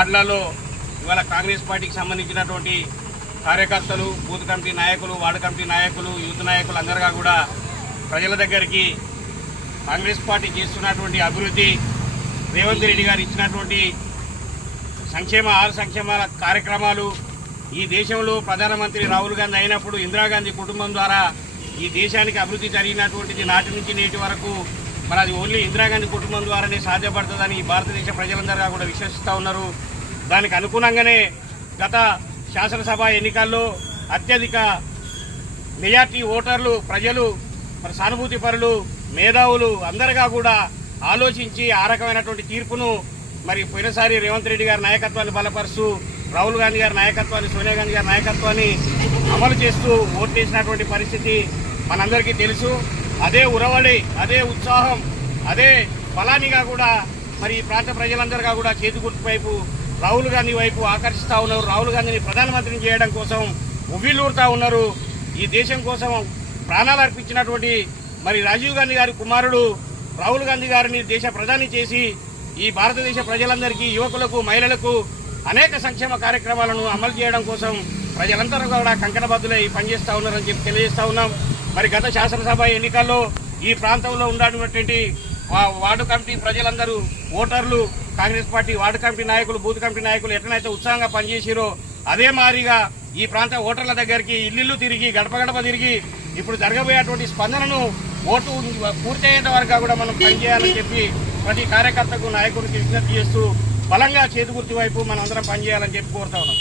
వార్డులలో ఇవాళ కాంగ్రెస్ పార్టీకి సంబంధించినటువంటి కార్యకర్తలు బూత్ కమిటీ నాయకులు వార్డు కమిటీ నాయకులు యూత్ నాయకులు అందరుగా కూడా ప్రజల దగ్గరికి కాంగ్రెస్ పార్టీ చేస్తున్నటువంటి అభివృద్ధి రేవంత్ రెడ్డి గారు ఇచ్చినటువంటి సంక్షేమ ఆరు సంక్షేమాల కార్యక్రమాలు ఈ దేశంలో ప్రధానమంత్రి రాహుల్ గాంధీ అయినప్పుడు ఇందిరాగాంధీ కుటుంబం ద్వారా ఈ దేశానికి అభివృద్ధి జరిగినటువంటిది నాటి నుంచి నేటి వరకు మరి అది ఓన్లీ ఇందిరాగాంధీ కుటుంబం ద్వారానే సాధ్యపడుతుందని ఈ భారతదేశ ప్రజలందరూ కూడా విశ్వసిస్తూ ఉన్నారు. దానికి అనుగుణంగానే గత శాసనసభ ఎన్నికల్లో అత్యధిక మెజార్టీ ఓటర్లు ప్రజలు మరి సానుభూతి పరులు మేధావులు అందరిగా కూడా ఆలోచించి ఆ రకమైనటువంటి తీర్పును మరి పోయినసారి రేవంత్ రెడ్డి గారి నాయకత్వాన్ని బలపరుస్తూ రాహుల్ గాంధీ గారి నాయకత్వాన్ని సోనియా గాంధీ గారి నాయకత్వాన్ని అమలు చేస్తూ ఓటు చేసినటువంటి పరిస్థితి మనందరికీ తెలుసు. అదే ఉరవడి అదే ఉత్సాహం అదే బలానిగా కూడా మరి ఈ ప్రాంత ప్రజలందరిగా కూడా చేతి గుర్తు వైపు రాహుల్ గాంధీ వైపు ఆకర్షిస్తూ ఉన్నారు. రాహుల్ గాంధీని ప్రధానమంత్రిని చేయడం కోసం ఉవ్విల్లూరుతా ఉన్నారు. ఈ దేశం కోసం ప్రాణాలు అర్పించినటువంటి మరి రాజీవ్ గాంధీ గారి కుమారుడు రాహుల్ గాంధీ గారిని దేశ ప్రధాని చేసి ఈ భారతదేశ ప్రజలందరికీ యువకులకు మహిళలకు అనేక సంక్షేమ కార్యక్రమాలను అమలు చేయడం కోసం ప్రజలందరూ కూడా కంకణబద్దులై పనిచేస్తూ ఉన్నారని చెప్పి తెలియజేస్తూ ఉన్నాం. మరి గత శాసనసభ ఎన్నికల్లో ఈ ప్రాంతంలో ఉన్నటువంటి వార్డు కమిటీ ప్రజలందరూ ఓటర్లు కాంగ్రెస్ పార్టీ వార్డు కమిటీ నాయకులు బూత్ కమిటీ నాయకులు ఎట్లనైతే ఉత్సాహంగా పనిచేసిరో అదే మారిగా ఈ ప్రాంత ఓటర్ల దగ్గరికి ఇల్లు తిరిగి గడప గడప తిరిగి ఇప్పుడు జరగబోయేటువంటి స్పందనను ఓటు పూర్తయ్యేంత వరకు కూడా మనం పనిచేయాలని చెప్పి ప్రతి కార్యకర్తకు నాయకుడికి విజ్ఞప్తి చేస్తూ బలంగా చేతి వైపు మనం అందరం పనిచేయాలని చెప్పి కోరుతా ఉన్నాం.